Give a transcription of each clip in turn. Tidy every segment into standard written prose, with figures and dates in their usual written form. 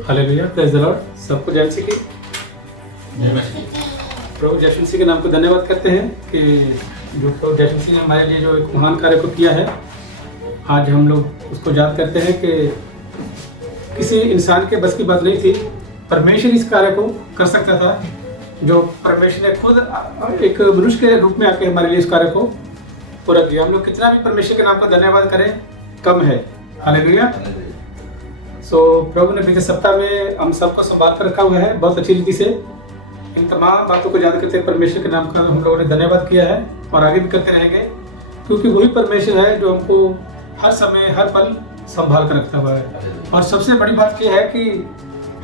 Hallelujah, praise the Lord. सबको जय मसीह की। प्रभु यीशु मसीह के नाम को धन्यवाद करते हैं कि जो प्रभु यीशु मसीह ने हमारे लिए जो एक महान कार्य को किया है, आज हम लोग उसको याद करते हैं कि किसी इंसान के बस की बात नहीं थी, परमेश्वर इस कार्य को कर सकता था। जो परमेश्वर ने खुद एक मनुष्य के रूप में आके हमारे लिए इस कार्य को पूरा किया। हम लोग कितना भी परमेश्वर के नाम का धन्यवाद करें कम है। हालेलुया। प्रभु ने बीते सप्ताह में हम सबको संभाल कर रखा हुआ है बहुत अच्छी रीति से। इन तमाम बातों को याद करते हुए परमेश्वर के नाम का हम लोगों ने धन्यवाद किया है और आगे भी करते रहेंगे, क्योंकि वही परमेश्वर है जो हमको हर समय हर पल संभाल कर रखता हुआ है। और सबसे बड़ी बात यह है कि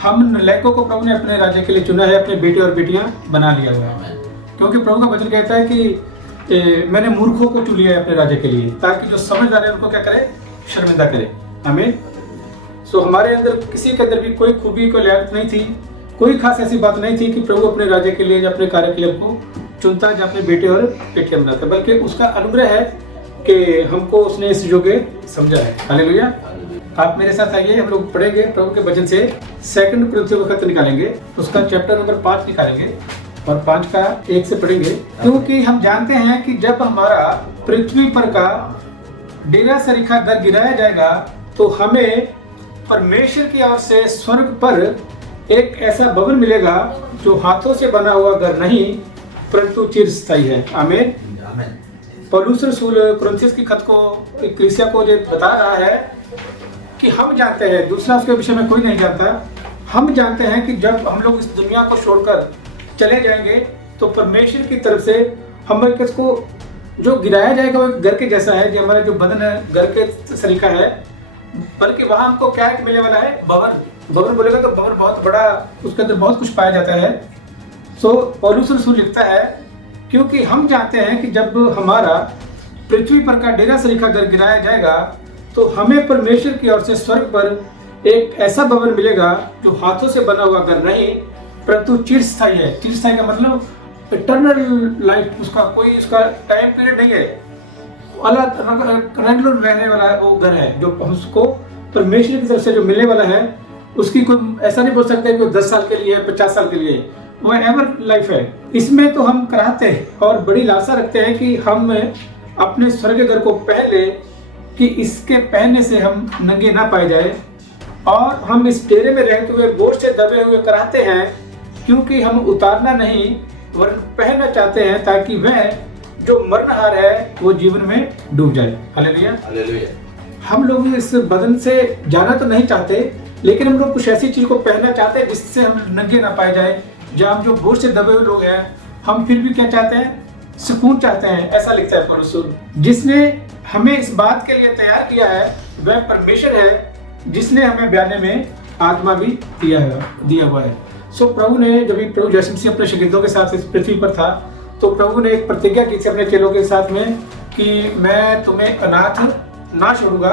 हम नलायकों को प्रभु ने अपने राज्य के लिए चुना है, अपने बेटे और बेटियां बना लिया हुआ है। क्योंकि प्रभु का वचन कहता है कि मैंने मूर्खों को चुन लिया है अपने राज्य के लिए, ताकि जो समझदार है उनको क्या करे, शर्मिंदा करे। हमें हमारे अंदर किसी के अंदर भी कोई खूबी कोई लियाकत नहीं थी, कोई खास ऐसी बात नहीं थी कि प्रभु अपने राज्य के लिए या अपने कार्य के लिए हमको चुनता है, अपने बेटे और बेटियां बनाता, बल्कि उसका अनुग्रह है कि हमको उसने इस योग्य समझा है। हालेलुया। आप मेरे साथ आइए, हम लोग पढ़ेंगे प्रभु के वचन से 2 कुरिन्थियों का खत निकालेंगे, उसका चैप्टर नंबर 5 निकालेंगे और 5 का 1 से पढ़ेंगे। क्योंकि हम जानते हैं कि जब हमारा पृथ्वी पर का डेरा सरीखा घर गिराया जाएगा तो हमें परमेश्वर की ओर से स्वर्ग पर एक ऐसा भवन मिलेगा जो हाथों से बना हुआ घर नहीं परंतु चिरस्थायी है। आमीन। पौलुस रसूल कुरिन्थियों की खत को कलीसिया को ये बता रहा है कि हम जानते हैं, दूसरा उसके विषय में कोई नहीं जानता, हम जानते हैं कि जब हम लोग इस दुनिया को छोड़कर चले जाएंगे तो परमेश्वर की तरफ से हम इसको जो गिराया जाएगा वो घर के जैसा है, जो हमारा जो बदन है घर के सरीका है, बल्कि वहाँ हमको क्या मिलने वाला है, भवन। भवन बोलेगा तो भवन बहुत बड़ा, उसके अंदर बहुत कुछ पाया जाता है। पौलुस रसूल लिखता है क्योंकि हम जानते हैं कि जब हमारा पृथ्वी पर का डेरा सरीखा घर गिराया जाएगा तो हमें परमेश्वर की ओर से स्वर्ग पर एक ऐसा भवन मिलेगा जो हाथों से बना हुआ घर नहीं परंतु चिरस्थायी है। चिरस्थायी का मतलब इटर्नल लाइफ, उसका कोई उसका टाइम पीरियड नहीं है, रेगुलर रहने वाला है वो घर है जो हमको परमेश्वर की तरफ से जो मिलने वाला है। उसकी कोई ऐसा नहीं बोल सकते कि 10 साल के लिए 50 साल के लिए, वो एवर लाइफ है। इसमें तो हम कराते हैं और बड़ी लालसा रखते हैं कि हम अपने स्वर्ग घर को पहन ले कि इसके पहनने से हम नंगे ना पाए जाए, और हम इस डेरे में रहते हुए बोझ से दबे हुए कराते हैं क्योंकि हम उतारना नहीं वरन पहनना चाहते हैं, ताकि वह जो मरणहार है वो जीवन में डूब जाए। हालेलुया। हालेलुया। हम लोग इस बदन से जाना तो नहीं चाहते, लेकिन हम लोग कुछ ऐसी चीज को पहनना चाहते हैं जिससे हम नंगे ना पाए जाए। जब हम जो बोझ से दबे हुए लोग हैं, हम फिर भी क्या चाहते हैं, सुकून चाहते हैं। ऐसा लिखता है पौलुस। जिसने हमें इस बात के लिए तैयार किया है वह परमेश्वर है, जिसने हमें ब्याने में आत्मा भी दिया हुआ है। प्रभु ने जब प्रभु यीशु मसीह अपने शिष्यों के साथ इस पृथ्वी पर था तो प्रभु ने एक प्रतिज्ञा की थी अपने चेलों के साथ में कि मैं तुम्हें अनाथ ना छोड़ूंगा,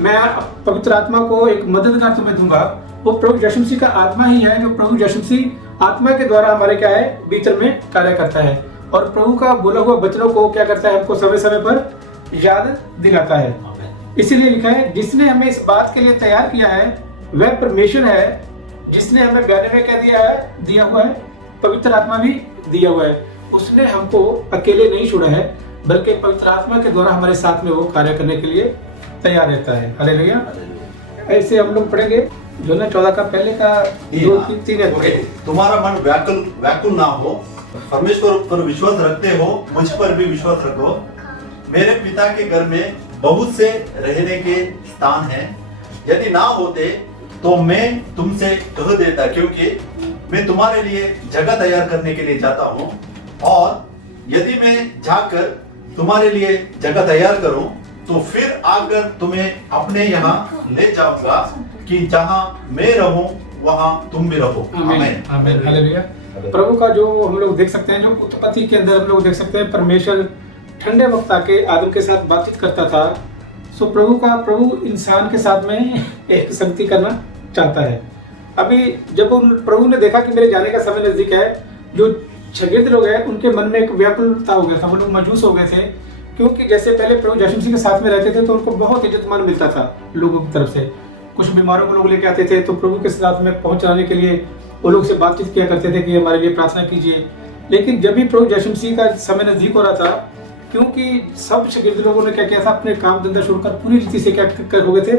मैं पवित्र आत्मा को एक मददगार तुम्हें दूंगा। वो प्रभु यीशु मसीह का आत्मा ही है जो प्रभु यीशु मसीह आत्मा के द्वारा हमारे क्या है, भीतर में कार्य करता है, और प्रभु का बोला हुआ वचनों को क्या करता है, हमको समय समय पर याद दिलाता है। इसीलिए लिखा है जिसने हमें इस बात के लिए तैयार किया है वह परमेश्वर है, जिसने हमें ब्याने में क्या दिया हुआ है, पवित्र आत्मा भी दिया हुआ है। उसने हमको अकेले नहीं छोड़ा है, बल्कि पवित्र आत्मा के द्वारा हमारे साथ में वो कार्य करने के लिए तैयार रहता है। हालेलुया। ऐसे हम लोग पढ़ेंगे जो ना 14 का पहले का 2-3 है। तुम्हारा मन व्याकुल ना हो, परमेश्वर पर विश्वास रखते हो, मुझ पर भी विश्वास रखो। मेरे पिता के घर में बहुत से रहने के स्थान हैं, यदि ना होते तो मैं तुमसे कह देता, क्योंकि मैं तुम्हारे लिए जगह तैयार करने के लिए जाता हूँ। और यदि मैं जाकर तुम्हारे लिए जगह तैयार करूं तो फिर आकर तुम्हें अपने यहाँ ले जाऊंगा कि जहाँ मैं रहूं वहाँ तुम भी रहो। आमीन। आमीन। हालेलुया। प्रभु का जो हम लोग देख सकते हैं, जो उत्पत्ति के अंदर हम लोग देख सकते हैं, परमेश्वर ठंडे वक्त आके आदम के साथ बातचीत करता था। प्रभु इंसान के साथ में एक संगति करना चाहता है। अभी जब प्रभु ने देखा कि मेरे जाने का समय नजदीक है, जो शागिर्द लोग हैं उनके मन में एक व्याकुलता हो गया था, वो लोग मायूस हो गए थे, क्योंकि जैसे पहले प्रभु यीशु मसीह के साथ में रहते थे तो उनको बहुत इज्जत मान मिलता था लोगों की तरफ से। कुछ बीमारों को लोग लेके आते थे, तो प्रभु के साथ में पहुंचाने के लिए वो लोग से बातचीत किया करते थे कि हमारे लिए प्रार्थना कीजिए। लेकिन जब भी प्रभु यीशु मसीह का समय नजदीक हो रहा था, क्योंकि सब शागिर्द लोगों ने क्या किया था, अपने काम धंधा छोड़कर पूरी रीति से क्या कर हो गए थे,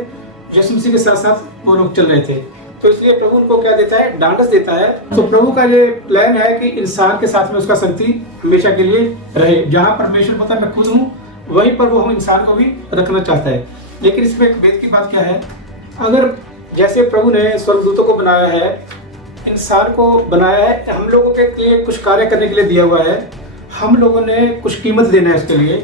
यीशु मसीह के साथ साथ वो लोग चल रहे थे। तो इसलिए प्रभु उनको क्या देता है, डांडस देता है। तो प्रभु का ये प्लान है कि इंसान के साथ में उसका संगति हमेशा के लिए रहे। जहाँ परमेश्वर पता मैं खुद हूँ, वहीं पर वो हम इंसान को भी रखना चाहता है। लेकिन इसमें एक भेद की बात क्या है, अगर जैसे प्रभु ने स्वर्गदूतों को बनाया है, इंसान को बनाया है, हम लोगों के लिए कुछ कार्य करने के लिए दिया हुआ है, हम लोगों ने कुछ कीमत देना है, उसके लिए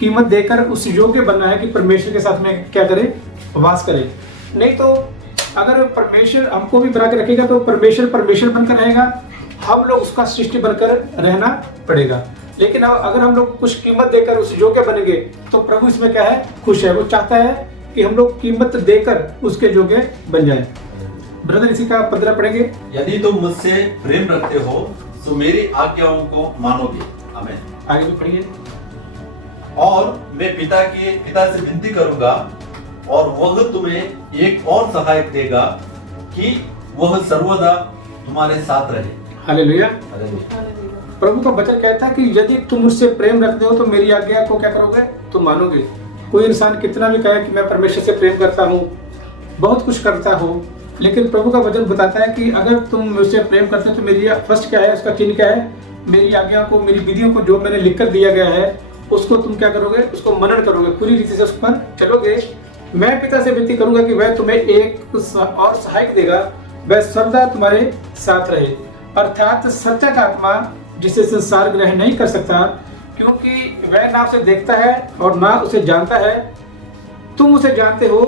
कीमत देकर उस योग्य बनना है कि परमेश्वर के साथ में क्या करे, वास करे। नहीं तो अगर परमेश्वर हमको भी बना के रखेगा तो परमेश्वर बनकर रहेगा, हम लोग उसका सृष्टि बनकर रहना पड़ेगा। लेकिन अगर हम लोग कुछ कीमत देकर उस योग्य बनेंगे तो प्रभु इसमें क्या है, खुश है। वो चाहता है कि हम लोग कीमत देकर उसके योग्य बन जाए। ब्रदर इसी का 15 पढ़ेंगे। यदि तुम मुझसे प्रेम रखते हो तो मेरी आज्ञाओं को मानोगे। आमीन। आगे भी पढ़िए। और मैं पिता से विनती करूंगा और वह तुम्हें एक और सहायक देगा कि वह सर्वदा तुम्हारे साथ रहे। हालेलुया। हालेलुया। प्रभु का वचन कहता है कि यदि तुम मुझसे प्रेम रखते हो तो मेरी आज्ञा को क्या करोगे, तुम मानोगे। कोई इंसान कितना भी कहे कि मैं परमेश्वर से प्रेम करता हूँ, बहुत कुछ करता हूँ, लेकिन प्रभु का वचन बताता है कि अगर तुम मुझसे प्रेम करते हो तो मेरी फर्स्ट क्या है, उसका चिन्ह क्या है, मेरी आज्ञा को, मेरी विधियों को जो मैंने लिख कर दिया गया है उसको तुम क्या करोगे, उसको मनन करोगे, पूरी रीति से उस पर चलोगे। मैं पिता से विनती करूंगा कि वह तुम्हें एक और सहायक देगा, वह सदा तुम्हारे साथ रहे, अर्थात सच्चा का आत्मा जिसे संसार ग्रहण नहीं कर सकता, क्योंकि वह ना उसे देखता है और ना उसे जानता है। तुम उसे जानते हो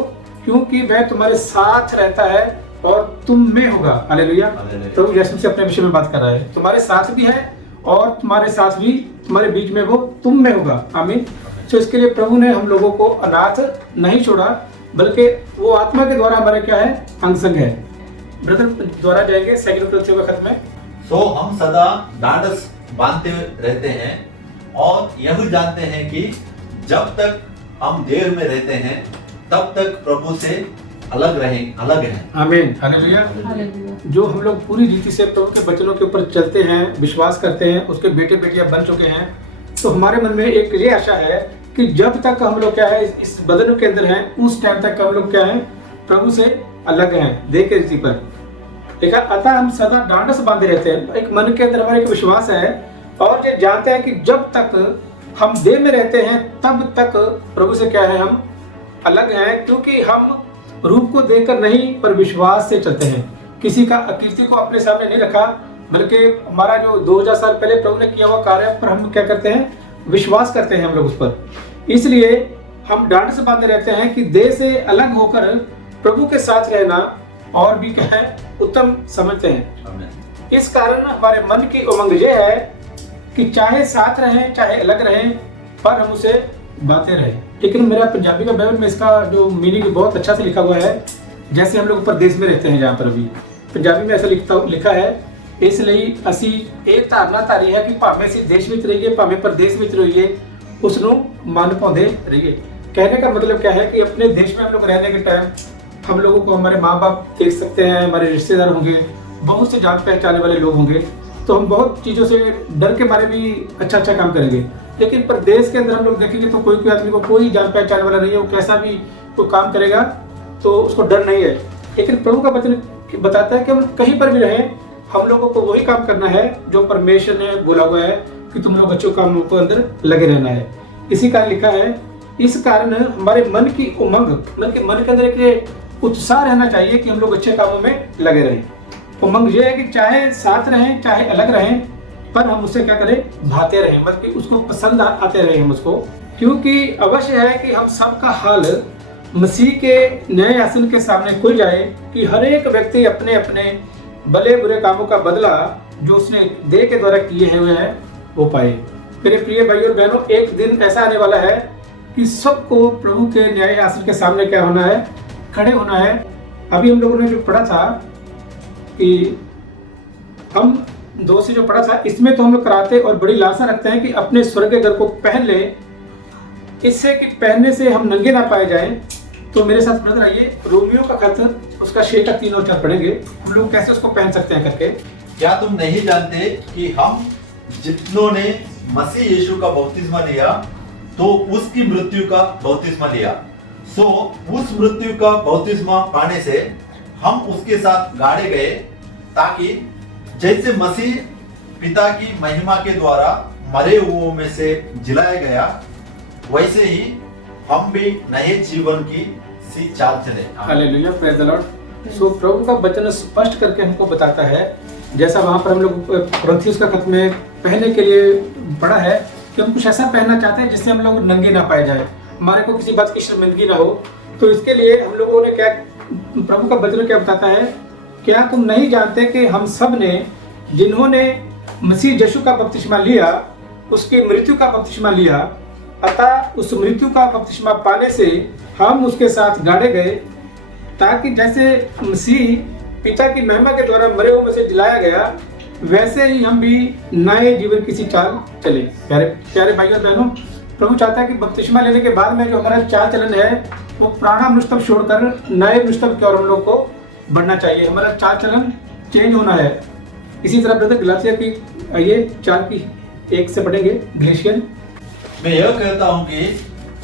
क्योंकि वह तुम्हारे साथ रहता है और तुम में होगा। हालेलुया। प्रभु यीशु से अपने विषय में बात कर रहा है, तुम्हारे साथ भी है और तुम्हारे साथ भी, तुम्हारे बीच में वो तुम में होगा। आमीन। तो इसके लिए प्रभु ने हम लोगों को अनाथ नहीं छोड़ा, बल्कि वो आत्मा के द्वारा हमारे क्या है, अंग संग है। ब्रदर द्वारा जाएंगे 2 कुरिन्थियों के खत में। सो हम सदा डांडस बांधते रहते हैं और यह जानते हैं कि जब तक हम देह में रहते हैं तब तक प्रभु से अलग हैं। आमीन। हालेलुया। जो हम लोग पूरी रीति से प्रभु के वचनों के ऊपर चलते हैं, विश्वास करते हैं, उसके बेटे बेटियां बन चुके हैं, तो हमारे मन में एक ये आशा है कि जब तक हम लोग क्या है इस बदन के अंदर हैं, उस टाइम तक हम लोग क्या है, प्रभु से अलग हैं, देह के रीति पर। देखा, अतः हम सदा डांडस बांधे रहते हैं। एक मन के अंदर हमारे एक विश्वास है और ये जानते हैं कि जब तक हम देह में रहते हैं तब तक प्रभु से क्या है, हम अलग हैं, क्योंकि हम रूप को देखकर नहीं पर विश्वास से चलते हैं। किसी का अकीर्ति को अपने सामने नहीं रखा, बल्कि हमारा जो 2000 साल पहले प्रभु ने किया हुआ कार्य पर हम क्या करते हैं, विश्वास करते हैं हम लोग उस पर। इसलिए हम डांड से बांधे रहते हैं कि देह से अलग होकर प्रभु के साथ रहना और भी क्या है, उत्तम समझते हैं। इस कारण हमारे मन की उमंग ये है कि चाहे साथ रहें चाहे अलग रहें, पर हम उसे बातें रहें। लेकिन मेरा पंजाबी का बाइबल में इसका जो मीनिंग बहुत अच्छा से लिखा हुआ है, जैसे हम लोग परदेश में रहते हैं, जहाँ पर अभी पंजाबी में ऐसा लिखा है, इसलिए असी एक धारणा धारी है कि भावें असी देश में रहिए भावें परदेश में रहिए, उसनों मन पाउंदे रहिए। कहने का मतलब क्या है कि अपने देश में हम लोग रहने के टाइम हम लोगों को हमारे माँ बाप देख सकते हैं, हमारे रिश्तेदार होंगे, बहुत से जान पहचाने वाले लोग होंगे, तो हम बहुत चीज़ों से डर के बारे भी अच्छा काम करेंगे। लेकिन प्रदेश के अंदर हम लोग देखेंगे तो कोई आदमी को कोई जान पहचान वाला नहीं है, वो कैसा भी तो काम करेगा तो उसको डर नहीं है। लेकिन प्रभु का वचन बताता है कि हम कहीं पर भी रहें, हम लोगों को वही काम करना है जो परमेश्वर ने बोला हुआ है कि तुम लोग अच्छे कामों के अंदर लगे रहना है। इसी कारण लिखा है, इस कारण हमारे मन की उमंग, मन के अंदर एक उत्साह रहना चाहिए कि हम लोग अच्छे कामों में लगे रहें। उमंग ये है कि चाहे साथ रहें चाहे अलग रहें, पर हम उससे क्या करें, भाते रहें, मतलब उसको पसंद आते रहें हम उसको, क्योंकि अवश्य है कि हम सबका हाल मसीह के न्याय आसन के सामने खुल जाए कि हर एक व्यक्ति अपने अपने भले बुरे कामों का बदला जो उसने देह के द्वारा किए हुए हैं वो पाए। मेरे प्रिय भाइयों और बहनों, एक दिन ऐसा आने वाला है कि सबको प्रभु के न्याय आसन के सामने क्या होना है, खड़े होना है। अभी हम लोगों ने जो पढ़ा था कि हम 2 से जो पढ़ा था, इसमें तो हम लोग कराते और बड़ी लालसा रखते हैं कि अपने स्वर्ग के घर को पहन ले, इससे कि पहनने से हम नंगे ना पाए जाएं, तो मेरे साथ ब्रदर आइए, रोमियो का खत उसका 6 का 3 और 4 पढ़ेंगे, हम लोग कैसे उसको पहन सकते हैं करके। क्या तुम नहीं जानते कि हम जितनों ने मसीह यीशु का बपतिस्मा लिया तो उसकी मृत्यु का बपतिस्मा लिया, सो उस मृत्यु का बपतिस्मा पाने से हम उसके साथ गाड़े गए, ताकि जैसे मसीह पिता की महिमा के द्वारा मरे हुओं में से जिलाया गया, वैसे ही हम भी नए जीवन की सी चाल चले। Hallelujah, praise the Lord. So प्रभु का वचन स्पष्ट करके हमको बताता है, जैसा वहां पर हम लोग कुरिन्थियों का खत में पहनने के लिए पढ़ा है कि हम कुछ ऐसा पहनना चाहते हैं जिससे हम लोग नंगे ना पाए जाए, हमारे को किसी बात की शर्मिंदगी ना हो। तो इसके लिए हम लोगों ने क्या, प्रभु का वचन क्या बताता है, क्या तुम नहीं जानते कि हम सब ने जिन्होंने मसीह यीशु का बपतिस्मा लिया उसकी मृत्यु का बपतिस्मा लिया, अतः उस मृत्यु का बपतिस्मा पाने से हम उसके साथ गाड़े गए, ताकि जैसे मसीह पिता की महिमा के द्वारा मरे हुए में से जिलाया गया, वैसे ही हम भी नए जीवन की सी चाल चले। प्यारे प्यारे भाइयों और बहनों, प्रभु चाहता है कि बपतिस्मा लेने के बाद में जो हमारा चाल चलन है वो पुराना मनुष्य छोड़कर नए मनुष्य की ओर हम लोग को बढ़ना चाहिए, हमारा चाल चलन चेंज होना है। इसी तरह ब्रदर गलातिया की आइए 4 की 1 से पढ़ेंगे। गलेशियन, मैं यह कहता हूं कि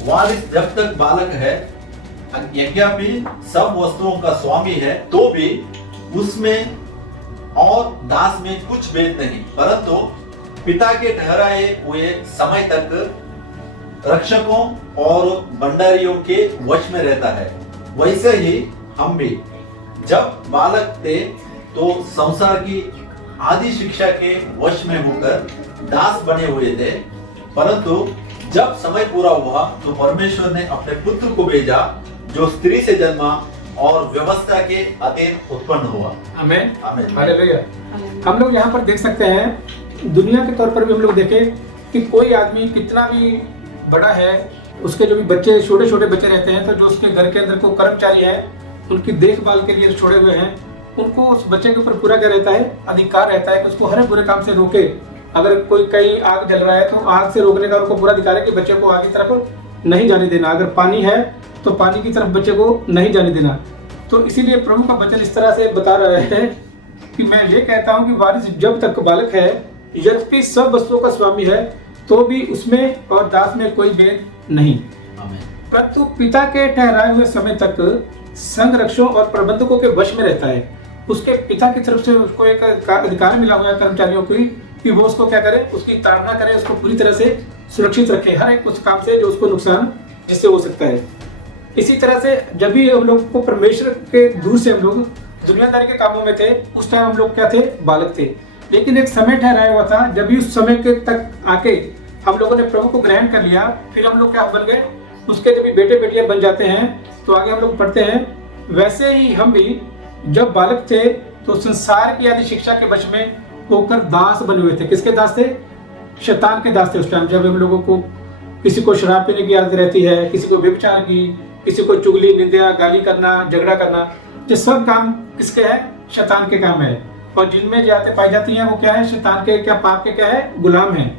वारिस जब तक बालक है, यद्यपि सब वस्तुओं का स्वामी है, तो भी उसमें और दास में कुछ भेद नहीं, परंतु पिता के ठहराए हुए समय तक रक्षकों और भंडारियों के वश में रहता है। वैसे ही हम भी जब बालक थे तो संसार की आदि शिक्षा के वश में होकर दास बने हुए थे, परंतु जब समय पूरा हुआ तो परमेश्वर ने अपने पुत्र को भेजा, जो स्त्री से जन्मा और व्यवस्था के अधीन उत्पन्न हुआ। आमीन, आमीन। हालेलुया। हम लोग यहाँ पर देख सकते हैं, दुनिया के तौर पर भी हम लोग देखें कि कोई आदमी कितना भी बड़ा है, उसके जो भी बच्चे छोटे छोटे बच्चे रहते हैं, तो जो उसके घर के अंदर को कर्मचारी है उनकी देखभाल के लिए छोड़े हुए हैं, उनको उस बच्चे के ऊपर पूरा क्या रहता है, अधिकार रहता है कि उसको हर बुरे काम से रोके। अगर कोई कहीं आग जल रहा है तो आग से रोकने का उनको पूरा अधिकार है कि बच्चे को आग की तरफ नहीं जाने देना, अगर पानी है तो पानी की तरफ बच्चे को नहीं जाने देना। तो इसीलिए प्रभु का वचन इस तरह से बता रहे हैं कि मैं ये कहता हूँ कि वारिस जब तक बालक है, यद्यपि सब वस्तुओं का स्वामी है, तो भी उसमें और दास में कोई भेद नहीं, परंतु पिता के ठहराए हुए समय तक संरक्षकों और प्रबंधकों के वश में रहता है। उसके पिता की तरफ से उसको एक अधिकार मिला हुआ है कर्मचारियों की कि वो उसको क्या करे, उसकी ताड़ना करे, उसको पूरी तरह से सुरक्षित रखे हर एक उस काम से जो उसको नुकसान जिससे हो सकता है। इसी तरह से जब भी हम लोग को परमेश्वर के दूर से हम लोग दुनियादारी के कामों में थे, उस टाइम हम लोग क्या थे, बालक थे। लेकिन एक समय ठहराया हुआ था, जब भी उस समय के तक आके हम लोगों ने प्रभु को ग्रहण कर लिया, फिर हम लोग क्या बन गए, उसके जब भी बेटे बेटियां बन जाते हैं तो आगे हम लोग पढ़ते हैं, वैसे ही हम भी जब बालक थे तो संसार की आदि शिक्षा के वश में होकर दास बने हुए थे। किसके दास थे? शैतान के दास थे। उस टाइम जब हम लोगों को किसी को शराब पीने की आदत रहती है, किसी को व्यभिचार की, किसी को चुगली, निंदा, गाली करना, झगड़ा करना, ये सब काम किसके है? शैतान के काम है। और जिनमें जाते पाई जाती हैं वो क्या है? शैतान के, क्या पाप के क्या है? गुलाम हैं।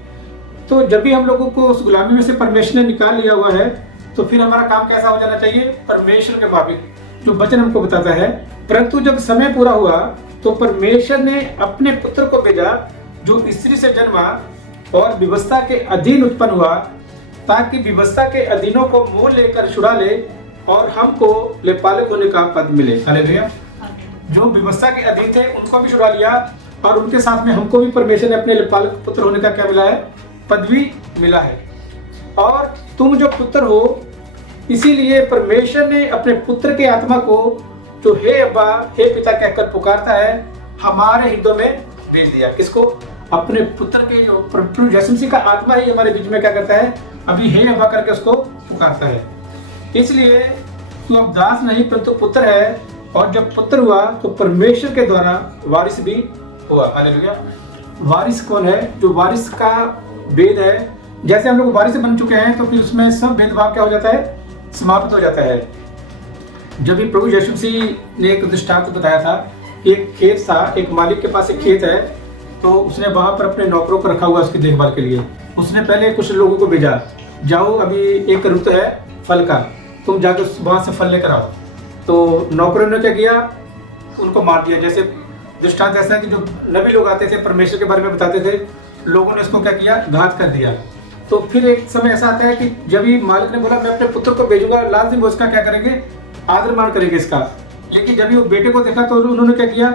तो जब भी हम लोगों को उस गुलामी में से परमेश्वर ने निकाल लिया हुआ है, तो फिर हमारा काम कैसा हो जाना चाहिए? परमेश्वर के मुताबिक, जो वचन हमको बताता है। परंतु जब समय पूरा हुआ तो परमेश्वर ने अपने पुत्र को भेजा, जो स्त्री से जन्मा और व्यवस्था के अधीन उत्पन्न हुआ, ताकि व्यवस्था के अधीनों को मोल लेकर छुड़ा ले और हमको लेपालक होने का पद मिले। हालेलुया। जो व्यवस्था के अधीन थे उनको भी छुड़ा लिया और उनके साथ में हमको भी परमेश्वर ने अपने लेपालक पुत्र होने का क्या मिला है? पदवी मिला है। और तुम जो पुत्र हो, इसीलिए परमेश्वर ने अपने पुत्र के आत्मा को, जो हे अब्बा, हे पिता कहकर पुकारता है, हमारे हृदय में भेज दिया। किसको? अपने पुत्र के, जो प्रभु यीशु मसीह का आत्मा ही हमारे बीच में क्या करता है? अभी हे अब्बा करके उसको पुकारता है। इसलिए तू अब दास नहीं परंतु पुत्र है, और जब पुत्र हुआ तो परमेश्वर के द्वारा वारिस भी हुआ। हालेलुया। वारिस कौन है? जो वारिस का भेद है, जैसे हम लोग वारिस बन चुके हैं तो फिर उसमें सब भेदभाव क्या हो जाता है? समाप्त हो जाता है। जब भी प्रभु यीशु मसीह ने एक दृष्टांत बताया था कि एक खेत था, एक मालिक के पास एक खेत है, तो उसने वहां पर अपने नौकरों को रखा हुआ उसकी देखभाल के लिए। उसने पहले कुछ लोगों को भेजा, जाओ अभी एक ऋतु है फल का, तुम जाकर वहाँ से फल लेकर आओ। तो नौकरों ने क्या किया, उनको मार दिया। जैसे दृष्टांत ऐसा है कि जो नबी लोग आते थे परमेश्वर के बारे में बताते थे, लोगों ने इसको क्या किया, घात कर दिया। तो फिर एक समय ऐसा आता है कि जब ही मालिक ने बोला मैं अपने पुत्र को भेजूंगा, लाजिम वो उसका क्या करेंगे, आदर मान करेंगे इसका। लेकिन जब ही वो बेटे को देखा तो उन्होंने क्या किया,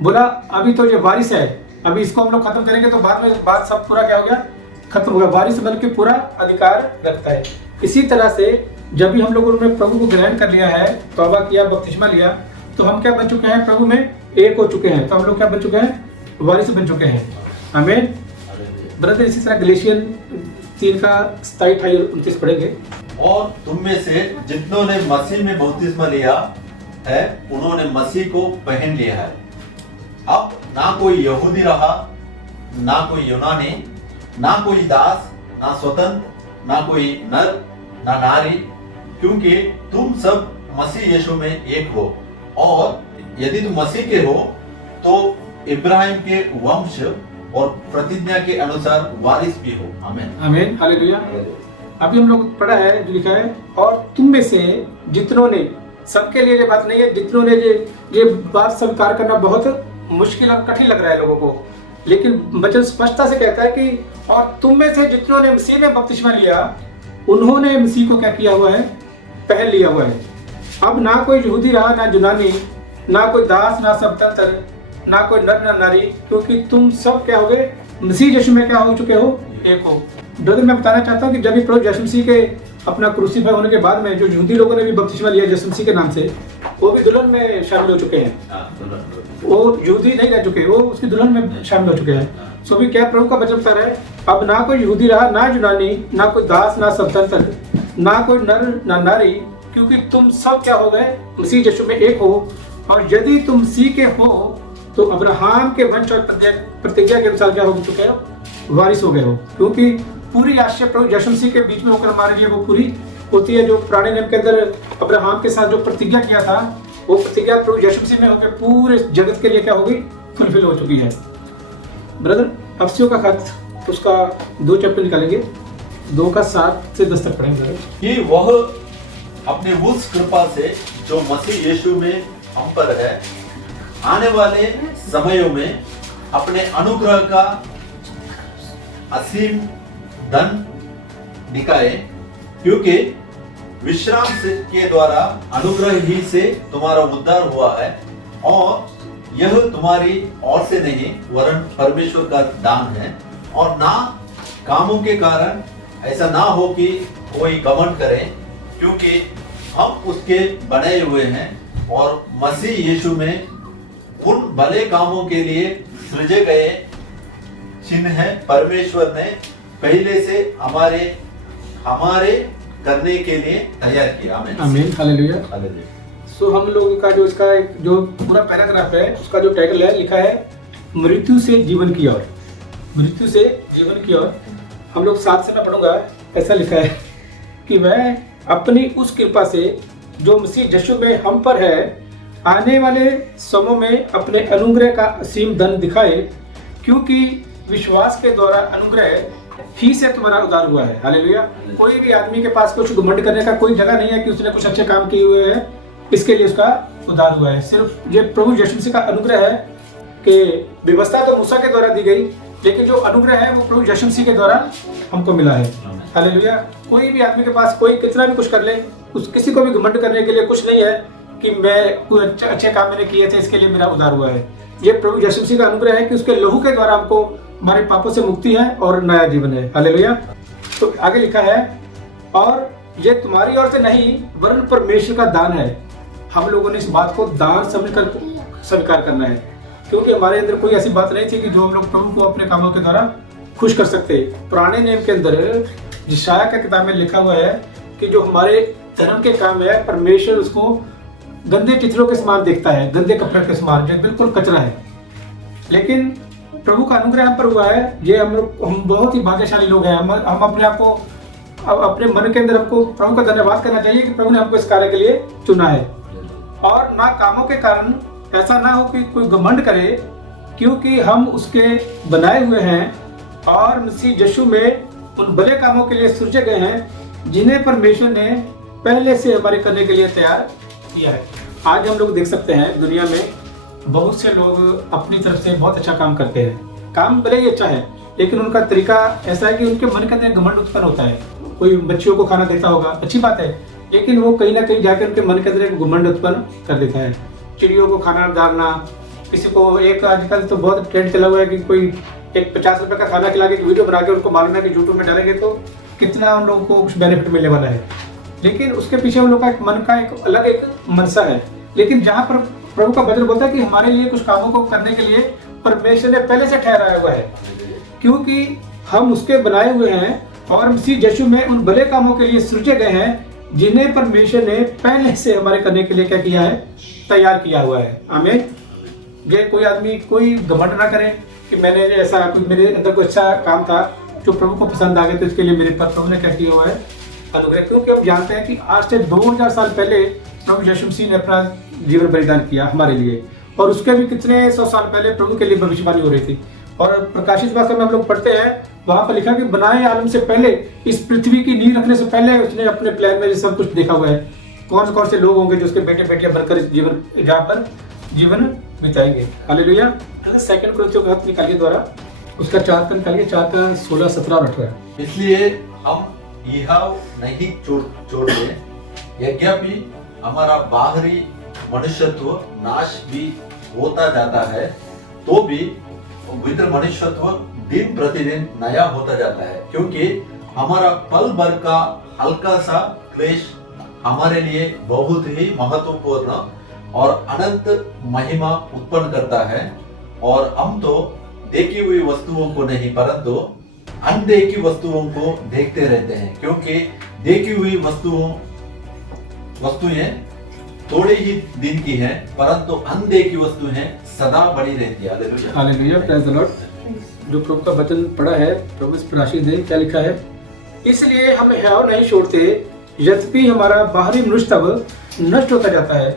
बोला अभी तो ये वारिस है, अभी इसको हम लोग खत्म करेंगे तो बाद में बात सब पूरा क्या हो गया, खत्म हो गया। वारिस बन के पूरा अधिकार रखता है। इसी तरह से जब भी हम लोगों ने प्रभु को ग्रहण कर लिया है, तौबा किया, बपतिस्मा लिया, तो हम क्या बन चुके हैं, प्रभु में एक हो चुके हैं। तो हम लोग क्या बन चुके हैं, वारिस बन चुके हैं। आमीन ब्रदर। इसी तरह गलेशियन 3 का 27-28-29 पढ़ेंगे। और तुम में से जितनों ने मसीह में बपतिस्मा लिया है, उन्होंने मसीह को पहन लिया है। अब ना कोई यहूदी रहा, ना कोई यूनानी, ना कोई दास, ना स्वतंत्र, ना कोई नर, ना नारी, क्योंकि तुम सब मसीह यीशु में एक हो। और यदि तुम मसीह के हो तो इब्राहिम के वंश और प्रतिज्ञा के अनुसार वारिस भी हो। आमीन आमीन हालेलुया। अभी हम लोग पढ़ा है जो लिखा है, और तुम में से जितनों ने, सबके लिए ये बात नहीं है, जितनों ने ये बात स्वीकार करना बहुत मुश्किल और कठिन लग रहा है लोगों को, लेकिन वचन स्पष्टता से कहता है कि और तुम में से जितनों ने मसीह में बपतिस्मा लिया, उन्होंने मसीह को क्या किया हुआ है, पहन लिया हुआ है। अब ना कोई यहूदी रहा, ना यूनानी, ना कोई दास, ना स्वतंत्र, ना कोई नर, ना नारी, क्योंकि तुम सब क्या हो गए, मसीह यीशु में क्या हो चुके हो, एक हो। ब्रदर मैं बताना चाहता हूँ कि जब भी प्रभु यीशु मसीह के अपना क्रूसीफाई होने के बाद में जो यहूदी लोगों ने भी बपतिस्मा लिया यीशु मसीह के नाम से, वो भी दुल्हन में शामिल हो चुके हैं। वो यहूदी नहीं रह चुके, वो उसकी दुल्हन में शामिल हो चुके हैं। सो भी क्या प्रभु का वचन बता रहा है, अब ना कोई यहूदी रहा, ना यूनानी, ना कोई दास, ना स्वतंत्र, ना कोई नर, ना नारी, क्योंकि तुम सब क्या हो गए, मसीह यीशु में एक हो। और यदि तुम मसीह के हो तो अब्राहम के वंश और प्रतिज्ञा के अनुसार क्या हो चुके हो, वारिस हो गए हो। क्योंकि पूरी आश्चर्य प्रभु यीशु मसीह के बीच में होकर हमारे लिए वो पूरी होती है। जो पुराने नियम के अंदर अब्राहम के साथ जो प्रतिज्ञा किया था, वो प्रतिज्ञा प्रभु यीशु मसीह में होकर पूरे जगत के लिए क्या होगी, फुलफिल हो चुकी है। ब्रदर अफसियों का खत उसका 2 चैप्टर निकालेंगे, 2 का 7 से 10 तक पढ़ेंगे। कि वह अपने उस कृपा से जो मसीह यीशु में हम पर है, आने वाले समयों में अपने अनुग्रह का असीम धन दिखाए, क्योंकि विश्राम से के द्वारा अनुग्रह ही से तुम्हारा उद्धार हुआ है, और यह तुम्हारी ओर से नहीं वरन परमेश्वर का दान है, और ना कामों के कारण, ऐसा ना हो कि कोई घमंड करे, क्योंकि हम उसके बने हुए हैं और मसीह यीशु में उन भले कामों के लिए सृजे गए चिन्ह है, परमेश्वर ने पहले से हमारे करने के लिए तैयार किया। आमीन हालेलुया। सो हम लोग का जो इसका जो पूरा पैराग्राफ है, उसका जो टाइटल है, लिखा है मृत्यु से जीवन की ओर। मृत्यु से जीवन की ओर हम लोग 7 से मैं पढ़ूंगा। ऐसा लिखा है कि वह अपनी उस कृपा से जो मसीह यीशु में हम पर है, आने वाले समय में अपने अनुग्रह का असीम धन दिखाए, क्योंकि विश्वास के द्वारा अनुग्रह ही से तुम्हारा उद्धार हुआ है। हालेलुया। कोई भी आदमी के पास कुछ घमंड करने का कोई जगह नहीं है कि उसने कुछ अच्छे काम किए हुए हैं, इसके लिए उसका उद्धार हुआ है। सिर्फ ये प्रभु यीशु मसीह का अनुग्रह है कि व्यवस्था तो मूसा के द्वारा दी गई, लेकिन जो अनुग्रह है वो प्रभु यीशु मसीह के द्वारा हमको मिला है। हालेलुया। कोई भी आदमी के पास कोई कितना भी कुछ कर ले, किसी को भी घमंड करने के लिए कुछ नहीं है कि मैं कोई अच्छे काम मैंने किए थे इसके लिए मेरा उद्धार हुआ है। ये प्रभु यीशु मसीह का अनुग्रह है कि उसके लहू के द्वारा हमको हमारे पापों से मुक्ति है और नया जीवन है। हालेलुया। तो आगे लिखा है, और ये तुम्हारी ओर से नहीं वरन परमेश्वर का दान है। हम लोगों ने इस बात को दान समझकर स्वीकार करना है, क्योंकि हमारे अंदर कोई ऐसी बात नहीं थी कि जो हम लोग प्रभु को अपने कामों के द्वारा खुश कर सकते। पुराने नियम के अंदर यशायाह का किताब में लिखा हुआ है कि जो हमारे धर्म के काम है, परमेश्वर उसको गंदे चित्रों के समान देखता है, गंदे कपड़े के समान, जो बिल्कुल कचरा है। लेकिन प्रभु का अनुग्रह हम पर हुआ है। ये हम बहुत ही भाग्यशाली लोग हैं। हम अपने आप को, अपने मन के अंदर हमको प्रभु का धन्यवाद करना चाहिए कि प्रभु ने हमको इस कार्य के लिए चुना है। और ना कामों के कारण, ऐसा ना हो कि कोई घमंड करे, क्योंकि हम उसके बनाए हुए हैं और मसीह यीशु में उन भले कामों के लिए सृजे गए हैं, जिन्हें परमेश्वर ने पहले से हमारे करने के लिए तैयार किया है। आज हम लोग देख सकते हैं दुनिया में बहुत से लोग अपनी तरफ से बहुत अच्छा काम करते हैं। काम भले ही अच्छा है, लेकिन उनका तरीका ऐसा है कि उनके मन के अंदर घमंड उत्पन्न होता है। कोई बच्चियों को खाना देता होगा, अच्छी बात है, लेकिन वो कहीं ना कहीं जाकर उनके मन के अंदर एक घमंड उत्पन्न कर देता है। चिड़ियों को खाना डालना, किसी को एक आजकल तो बहुत ट्रेंड चला हुआ है कि कोई एक 50 रुपए का खाना खिला के वीडियो बना के उनको मालूम है कि यूट्यूब में डालेंगे तो कितना उन लोगों को कुछ बेनिफिट मिलने वाला है, लेकिन उसके पीछे उन लोगों का एक मन का एक अलग एक मनसा है। लेकिन जहाँ पर प्रभु का वचन बोलता है कि हमारे लिए कुछ कामों को करने के लिए परमेश्वर ने पहले से ठहराया हुआ है, क्योंकि हम उसके बनाए हुए हैं और मसीह यीशु में उन भले कामों के लिए सृजे गए हैं जिन्हें परमेश्वर ने पहले से हमारे करने के लिए क्या किया है, तैयार किया हुआ है। आमीन। ये कोई आदमी कोई घमंड ना करे कि मैंने ऐसा कोई मेरे अंदर कोई अच्छा काम था जो प्रभु को पसंद आ गया तो इसके लिए मेरे पर प्रभु ने क्या किया हुआ है, अनुग्रह। क्योंकि हम जानते हैं कि आज से 2000 साल पहले प्रभु यीशु मसीह ने अपना जीवन बलिदान किया हमारे लिए, और उसके भी कितने 100 साल पहले प्रभु के लिए भविष्यवाणी हो रही थी। और प्रकाशित वाक्य में हम लोग पढ़ते हैं, वहां पर लिखा कि बनाए आलम से पहले, इस पृथ्वी की नींव रखने से पहले उसने अपने प्लान में सब कुछ देखा हुआ है। कौन कौन से लोग होंगे जो उसके बेटे बेटियां बनकर इस जीवन जहाँ पर जीवन बिताएंगे। हालेलुया। अगर सेकंड कुरिन्थियों का खत निकालिए द्वारा, उसका 4 का निकालिए, 4 का 16, 17 और 18। इसलिए हम यह नहीं छोड़ते, यद्यपि हमारा बाहरी मनुष्यत्व नाश भी होता जाता है, तो भी पवित्र मनुष्यत्व दिन प्रतिदिन नया होता जाता है, क्योंकि हमारा पल भर का हल्का सा क्लेश हमारे लिए बहुत ही महत्वपूर्ण और अनंत महिमा उत्पन्न करता है। और हम तो देखी हुई वस्तुओं को नहीं परंतु अनदेखी वस्तुओं को देखते रहते हैं, क्योंकि देखी हुई वस्तुएं थोड़े ही दिन की हैं, परंतु अनदेखी वस्तुएं सदा बनी रहती है। Hallelujah, praise the Lord. जो प्रभु का वचन पढ़ा है, प्रभु इस पर आशीष दे। क्या लिखा है? इसलिए हम हियाव नहीं छोड़ते, यद्यपि हमारा बाहरी मनुष्य तब नष्ट होता जाता है,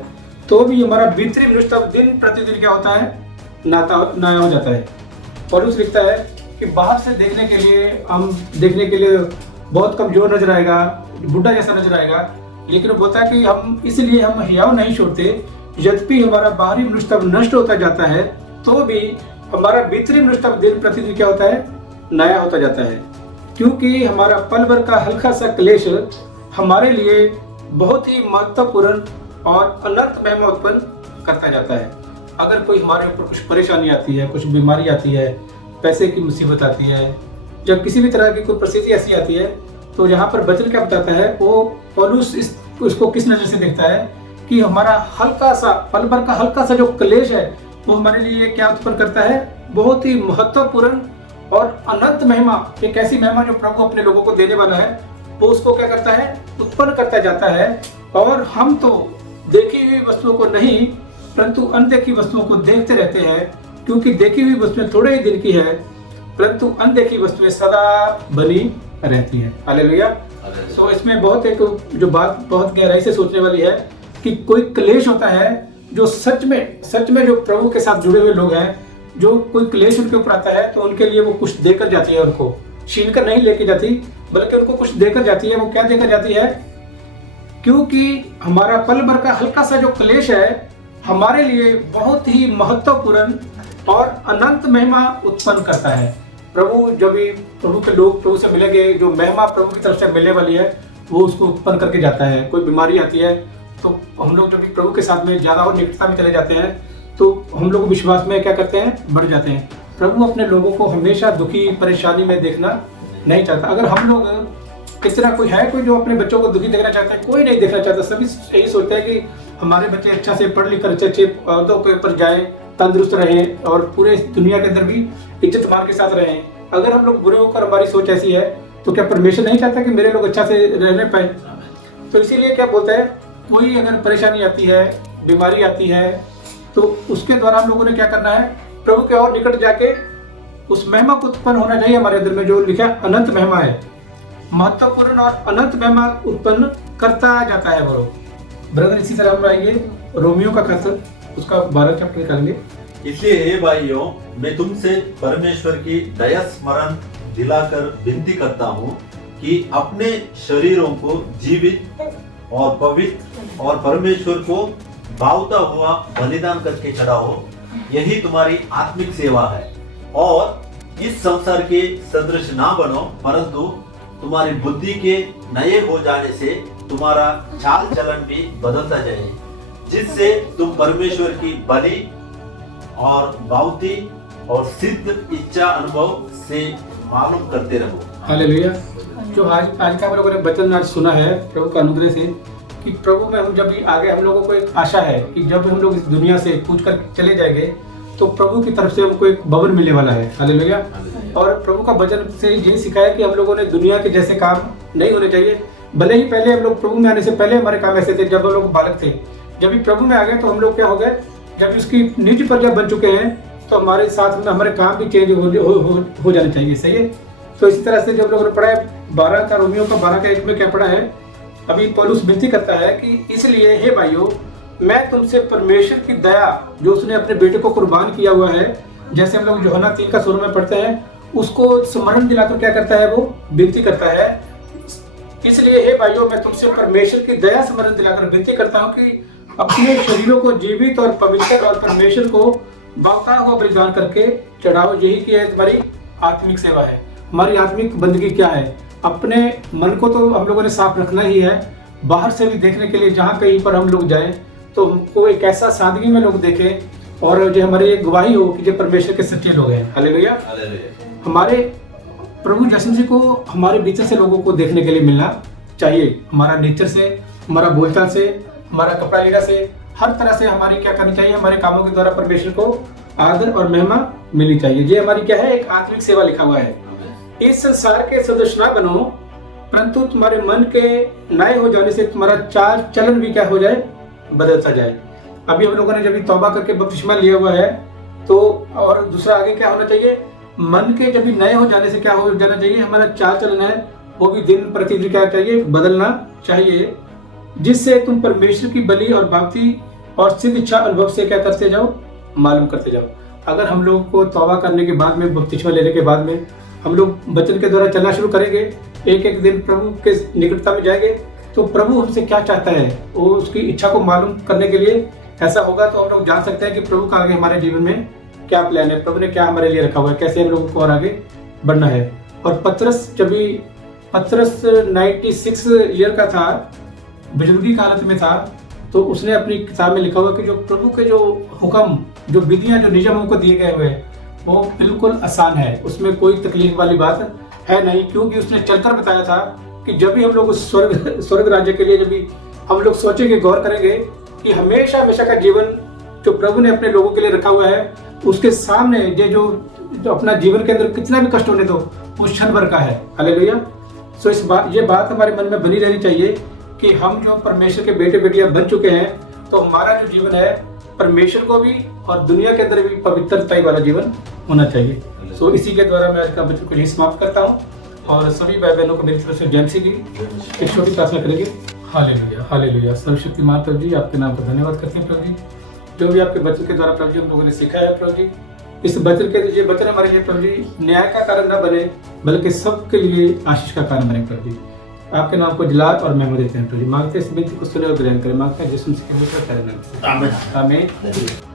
तो भी हमारा भीतरी मनुष्य तब दिन प्रतिदिन क्या होता है, नया हो जाता है। और उस लिखता है कि बाहर से देखने के लिए बहुत कमजोर नजर आएगा, बुढ़ा जैसा नजर आएगा, लेकिन वो बोलता है कि हम इसलिए हम हियाव नहीं छोड़ते, यद्यपि हमारा बाहरी मनुष्य तब नष्ट होता जाता है, तो भी हमारा भीतरी मनुष्य तब दिन प्रतिदिन क्या होता है, नया होता जाता है। क्योंकि हमारा पल भर का हल्का सा क्लेश हमारे लिए बहुत ही महत्वपूर्ण और अनंत महिमा उत्पन्न करता जाता है। अगर कोई हमारे ऊपर कुछ परेशानी आती है, कुछ बीमारी आती है, पैसे की मुसीबत आती है, जब किसी भी तरह की कोई परिस्थिति ऐसी आती है, तो यहाँ पर वचन क्या बताता है, वो पौलुस इसको किस नजर से देखता है कि हमारा हल्का सा पल भर का हल्का सा जो क्लेश है वो हमारे लिए क्या उत्पन्न करता है, बहुत ही महत्वपूर्ण और अनंत महिमा, एक ऐसी महिमा जो प्रभु अपने लोगों को देने वाला है, वो उसको क्या करता है, उत्पन्न करता जाता है। और हम तो देखी हुई वस्तुओं को नहीं परंतु अनदेखी वस्तुओं को देखते रहते हैं, क्योंकि देखी हुई वस्तुएं थोड़े ही दिन की है, परंतु अनदेखी वस्तुएं सदा बनी रहती हैं। हालेलुया। सो इसमें बहुत एक जो बात बहुत गहराई से सोचने वाली है कि कोई क्लेश होता है जो सच में जो प्रभु के साथ जुड़े हुए लोग हैं, जो कोई क्लेश उनके ऊपर आता है तो उनके लिए वो कुछ देकर जाती है, उनको छीन कर नहीं लेके जाती, बल्कि उनको कुछ देकर जाती है। वो क्या देकर जाती है? क्योंकि हमारा पल भर का हल्का सा जो क्लेश है हमारे लिए बहुत ही महत्वपूर्ण और अनंत महिमा उत्पन्न करता है। जब भी प्रभु के लोग प्रभु से मिलेंगे, जो महिमा प्रभु की तरफ से मिलने वाली है वो उसको उत्पन्न करके जाता है। कोई बीमारी आती है तो हम लोग जब भी प्रभु के साथ में ज़्यादा और निकटता में चले जाते हैं तो हम लोग विश्वास में क्या करते हैं, बढ़ जाते हैं। प्रभु अपने लोगों को हमेशा दुखी परेशानी में देखना नहीं चाहता। अगर हम लोग इस तरह कोई जो अपने बच्चों को दुखी देखना चाहता है, कोई नहीं देखना चाहता। सभी यही सोचते हैं कि हमारे बच्चे अच्छा से पढ़ लिख कर अच्छे अहदों के ऊपर जाए, तंदुरुस्त रहें और पूरे दुनिया के अंदर भी इज्जत मान के साथ रहें। अगर हम लोग बुरे होकर हमारी सोच ऐसी है तो क्या परमेश्वर नहीं चाहता कि मेरे लोग अच्छा से रहने पाए? तो इसीलिए क्या बोलता है, कोई अगर परेशानी आती है, बीमारी आती है, तो उसके द्वारा हम लोगों ने क्या करना है, प्रभु के और निकट जाके उस महिमा को उत्पन्न होना चाहिए हमारे अंदर में, जो लिखा अनंत महिमा है, महत्वपूर्ण और अनंत महिमा उत्पन्न करता जाता है वो ब्रदर। इसी तरह हम आएंगे रोमियो का खत, उसका 12 चैप्टर निकालेंगे। इसलिए हे भाइयों, मैं तुमसे परमेश्वर की दया स्मरण दिलाकर विनती करता हूँ कि अपने शरीरों को जीवित और पवित्र और परमेश्वर को भावता हुआ बलिदान करके चढ़ाओ। यही तुम्हारी आत्मिक सेवा है। और इस संसार के सदृश ना बनो, परंतु तुम्हारी बुद्धि के नए हो जाने से तुम्हारा चाल चलन भी बदलता जाए, जिससे तुम परमेश्वर की बलि और भावती और सिद्ध इच्छा अनुभव से मालूम करते रहो। हालेलुया। जो आज का हम लोगों ने वचन आज सुना है प्रभु का अनुग्रह से, कि प्रभु में हम जब भी आगे, हम लोगों को एक आशा है कि जब हम लोग इस दुनिया से कूच कर चले जाएंगे तो प्रभु की तरफ से हमको एक भवन मिलने वाला है। हालेलुया। और प्रभु का वचन से यही सिखाया कि हम लोगों ने दुनिया के जैसे काम नहीं होने चाहिए। भले ही पहले हम लोग प्रभु में आने से पहले हमारे काम ऐसे थे, जब हम लोग बालक थे। जब भी प्रभु में आ गए तो हम लोग क्या हो गए, जब उसकी निज पर जब बन चुके हैं तो हमारे साथ में हमारे काम भी चेंज हो जाने चाहिए। सही है। तो इसी तरह से जब लोगों ने पढ़ा है 12 का रोमियो का 12 का 1 में क्या पढ़ा है, अभी पौलुस विनती करता है कि इसलिए हे भाइयों, मैं तुमसे परमेश्वर की दया जो उसने अपने बेटे को कुर्बान किया हुआ है, जैसे हम लोग यूहन्ना 3 का 16 में पढ़ते हैं, उसको स्मरण दिलाकर क्या करता है, वो विनती करता है। इसलिए हे भाइयों, मैं तुमसे परमेश्वर की दया स्मरण दिलाकर विनती करता हूँ कि अपने शरीरों को जीवित और पवित्र और परमेश्वर को भावता हुआ बलिदान करके चढ़ाओ। यही की है तुम्हारी आत्मिक सेवा है। हमारी आत्मिक बंदगी क्या है? अपने मन को तो हम लोगों ने साफ रखना ही है। बाहर से भी देखने के लिए जहाँ कहीं पर हम लोग जाएं तो हमको एक ऐसा सादगी में लोग देखें और जो हमारी एक गवाही हो कि जो परमेश्वर के सच्चे लोग हैं। हालेलुया। हमारे प्रभु यीशु जी को हमारे बीच से लोगों को देखने के लिए मिलना चाहिए। हमारा नेचर से, हमारा बोलचाल से, हमारा कपड़ा लीड़ा से, हर तरह से हमारी क्या करनी चाहिए, हमारे कामों के द्वारा परमेश्वर को आदर और महिमा मिलनी चाहिए। ये हमारी क्या है, एक आत्मिक सेवा लिखा हुआ है। इस संसार के सदस्य ना बनो, परंतु तुम्हारे मन के नए हो जाने से तुम्हारा चाल चलन भी क्या हो जाए, बदलता जाए। अभी हम लोगों ने जब तौबा करके बपतिस्मा लिया हुआ है तो, और दूसरा आगे क्या होना चाहिए, मन के जब भी नए हो जाने से क्या हो जाना चाहिए, हमारा चाल चलन है वो भी दिन प्रतिदिन क्या चाहिए, बदलना चाहिए, जिससे तुम परमेश्वर की बलि और भावती और सिद्ध इच्छा अनुभव से क्या करते जाओ, मालूम करते जाओ। अगर हम लोग को तौबा करने के बाद में, बपतिस्मा लेने के बाद में हम लोग वचन के द्वारा चलना शुरू करेंगे, एक एक दिन प्रभु के निकटता में जाएंगे, तो प्रभु हमसे क्या चाहता है वो उसकी इच्छा को मालूम करने के लिए ऐसा होगा तो हम लोग जान सकते हैं कि प्रभु का आगे हमारे जीवन में क्या प्लान है, प्रभु ने क्या हमारे लिए रखा हुआ है, कैसे हम लोगों को और आगे बढ़ना है। और पतरस 96 ईयर का था, बुजुर्गी की हालत में था, तो उसने अपनी किताब में लिखा हुआ कि जो प्रभु के जो हुक्म, जो विधियां, जो नियम हमको दिए गए हुए वो बिल्कुल आसान है, उसमें कोई तकलीफ वाली बात है नहीं, क्योंकि उसने चलकर बताया था कि जब भी हम लोग उस स्वर्ग राज्य के लिए जब भी हम लोग सोचेंगे, गौर करेंगे कि हमेशा हमेशा का जीवन जो प्रभु ने अपने लोगों के लिए रखा हुआ है, उसके सामने ये जो अपना जीवन के अंदर कितना भी कष्ट होने दो, उस क्षण भर का है। हालेलुया। सो ये बात हमारे मन में बनी रहनी चाहिए कि हम जो परमेश्वर के बेटे बेटियां बन चुके हैं, तो हमारा जो जीवन है परमेश्वर को भी और दुनिया के अंदर भी पवित्रता वाला जीवन होना चाहिए। सो इसी के द्वारा मैं आज का वचन को यही समाप्त करता हूँ और सभी भाई बहनों को मेरी तरफ से जय मसीह की एक छोटी प्रार्थना करेंगे। Hallelujah, hallelujah. सर्वशक्तिमान प्रभु जी, आपके नाम का धन्यवाद करते हैं प्रभु जी, जो भी आपके वचन के द्वारा प्रभु जी हम लोगों ने सीखा है प्रभु जी, इस वचन के ये वचन हमारे लिए प्रभु जी न्याय का कारण न बने, बल्कि सबके लिए आशीष का कारण बने प्रभु जी। आपके नाम को जलाल और महिमा देते हैं प्रभु जी। मांगते हैं इस विनती को सुने और ग्रहण करें। मांगते हैं यीशु मसीह के नाम से। आमीन।